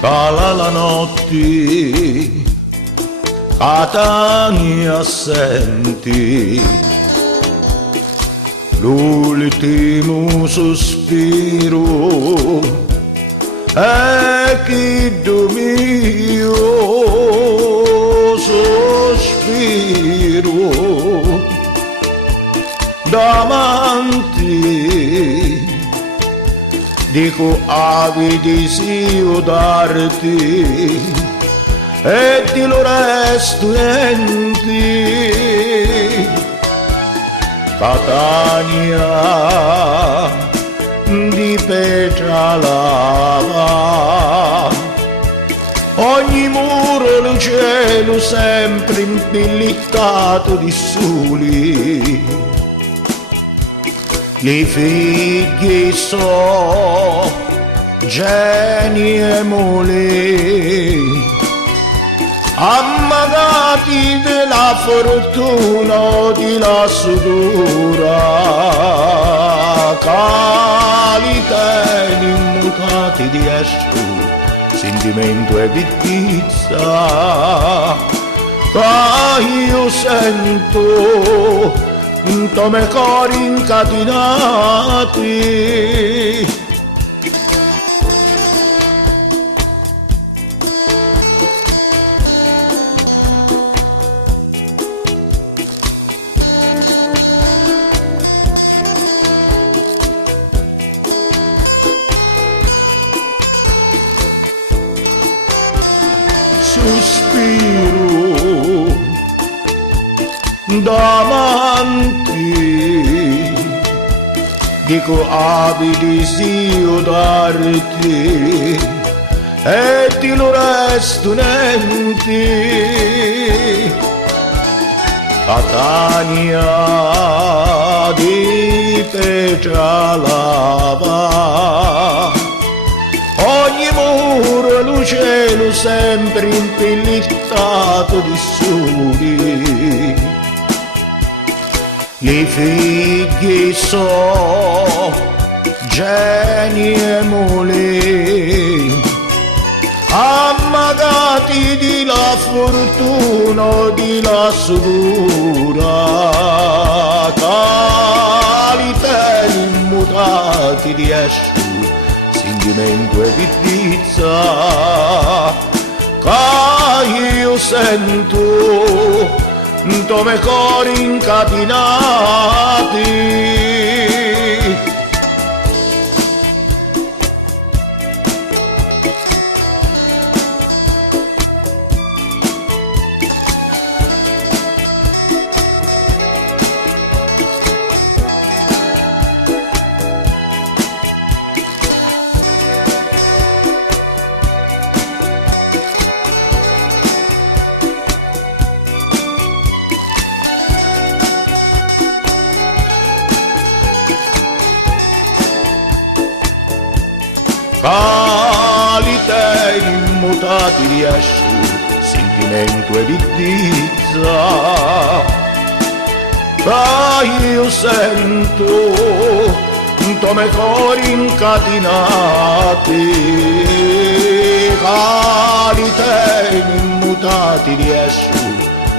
Cala la notte, Catania assenti, l'ultimo sospiro è chi mio sospiro davanti. Dico avidi io darti e di lo resto niente. Catania di pietra lava, ogni muro il cielo sempre impillittato di soli. I figli so geni e moli, ammagati della fortuna o di la sudura, qualità immutati di esso, sentimento e vittizia, che io sento come cori incatenati. Sospiro davanti, dico avidi io darti e di lo resto niente. Catania di pietra lava, ogni muro lo cielo sempre impillittato di soli. I figli so geni e moli, ammagati di la fortuna o di la sudura, qualità immutati di esso, sentimento e vittizia, che io sento come cori incatenati. Qualità immutati di esso, sentimento e vittizia, che io sento come cori incatenati. Qualità immutati di esso,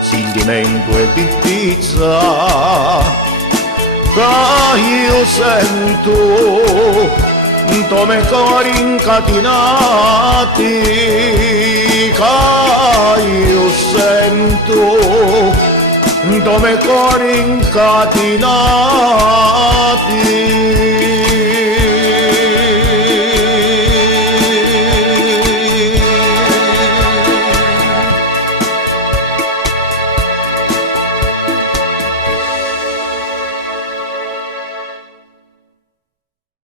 sentimento e vittizia, che io sento come cori incatenati, che io sento come cori incatenati.